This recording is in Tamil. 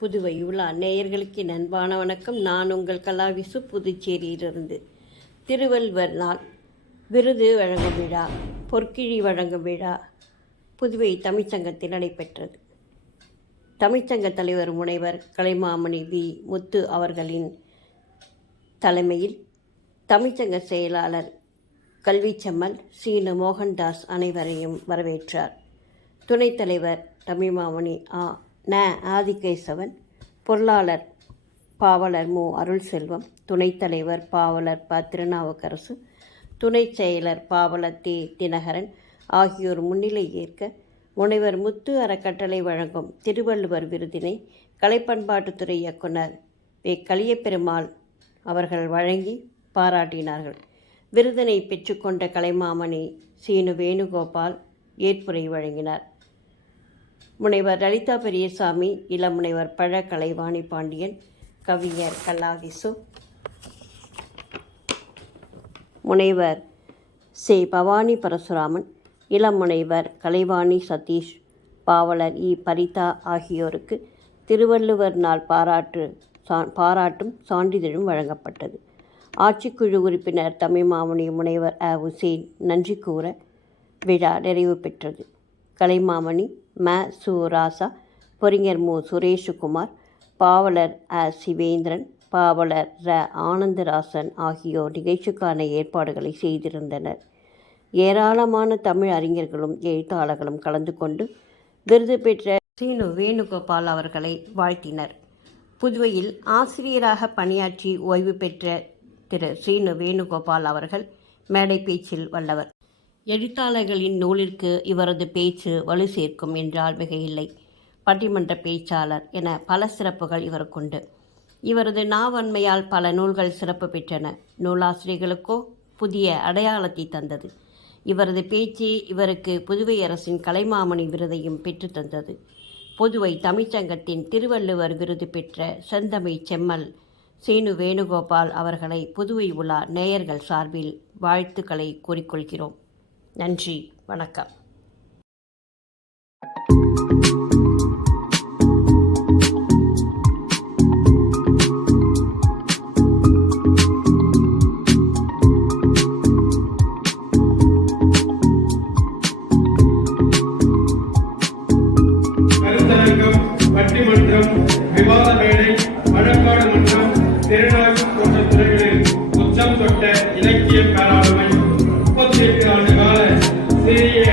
புதுவை உலா நேயர்களுக்கு அன்பான வணக்கம். நான் உங்கள் கலாவிசு, புதுச்சேரியிலிருந்து. திருவள்ளுவர் நாள் விருது வழங்கும் விழா, பொற்கிழி வழங்கும் விழா புதுவை தமிழ்ச்சங்கத்தில் நடைபெற்றது. தமிழ்ச்சங்க தலைவர் முனைவர் கலைமாமணி வி. முத்து அவர்களின் தலைமையில் தமிழ்ச்சங்க செயலாளர் கல்விச்செம்மல் சீனு மோகன்தாஸ் அனைவரையும் வரவேற்றார். துணைத் தலைவர் தமிழ்மாமணி ஆதிகேசவன், பொருளாளர் பாவலர் மு. அருள்செல்வம், துணைத் தலைவர் பாவலர் ப. திருநாவுக்கரசு, துணைச் செயலர் பாவலர் தி. தினகரன் ஆகியோர் முன்னிலை ஏற்க முனைவர் முத்து அறக்கட்டளை வழங்கும் திருவள்ளுவர் விருதினை கலைப்பண்பாட்டுத்துறை இயக்குனர் வே. கலியபெருமாள் அவர்கள் வழங்கி பாராட்டினார்கள். விருதினை பெற்றுக்கொண்ட கலைமாமணி சீனு வேணுகோபால் ஏற்புரை வழங்கினார். முனைவர் லலிதா பெரியசாமி, இளம் முனைவர் பழ. கலைவாணி பாண்டியன், கவிஞர் கலாவிசு, முனைவர் சே. பவானி பரசுராமன், இளம் முனைவர் கலைவாணி சதீஷ், பாவலர் இ. பரிதா ஆகியோருக்கு திருவள்ளுவர் நாள் பாராட்டும் சான்றிதழும் வழங்கப்பட்டது. ஆட்சிக்குழு உறுப்பினர் தமிழ்மாமணி முனைவர் உசேன் நன்றி கூற விழா நிறைவு பெற்றது. கலைமாமணி சு. ராசா, பொறிஞர் மு. சுரேஷ்குமார், பாவலர் சிவேந்திரன், பாவலர் ஆனந்தராசன் ஆகியோர் நிகழ்ச்சிக்கான ஏற்பாடுகளை செய்திருந்தனர். ஏராளமான தமிழ் அறிஞர்களும் எழுத்தாளர்களும் கலந்து கொண்டு விருது பெற்ற சீனு வேணுகோபால் அவர்களை வாழ்த்தினர். புதுவையில் ஆசிரியராக பணியாற்றி ஓய்வு பெற்ற திரு சீனு வேணுகோபால் அவர்கள் மேடை பேச்சில் வல்லவர். எழுத்தாளர்களின் நூலிற்கு இவரது பேச்சு வலு சேர்க்கும் என்றால் மிகையில்லை. பட்டிமன்ற பேச்சாளர் என பல சிறப்புகள் இவருக்குண்டு. இவரது நாவன்மையால் பல நூல்கள் சிறப்பு பெற்றன. நூலாசிரியர்களுக்கோ புதிய அடையாளத்தை தந்தது. இவரது பேச்சு இவருக்கு புதுவை அரசின் கலைமாமணி விருதையும் பெற்று தந்தது. புதுவை தமிழ்ச்சங்கத்தின் திருவள்ளுவர் விருது பெற்ற செந்தமிழ் செம்மல் சீனு வேணுகோபால் அவர்களை புதுவை உலா நேயர்கள் சார்பில் வாழ்த்துக்களை கூறிக்கொள்கிறோம். நன்றி, வணக்கம். கருத்தரங்கம், பட்டிமன்றம், விவாத மேடை, வழக்காடு மன்றம், திருநாள் போன்ற துறைகளில் உச்சம் தொட்ட இலக்கிய பேராளுமை 38 ஆண்டு கால சிறிய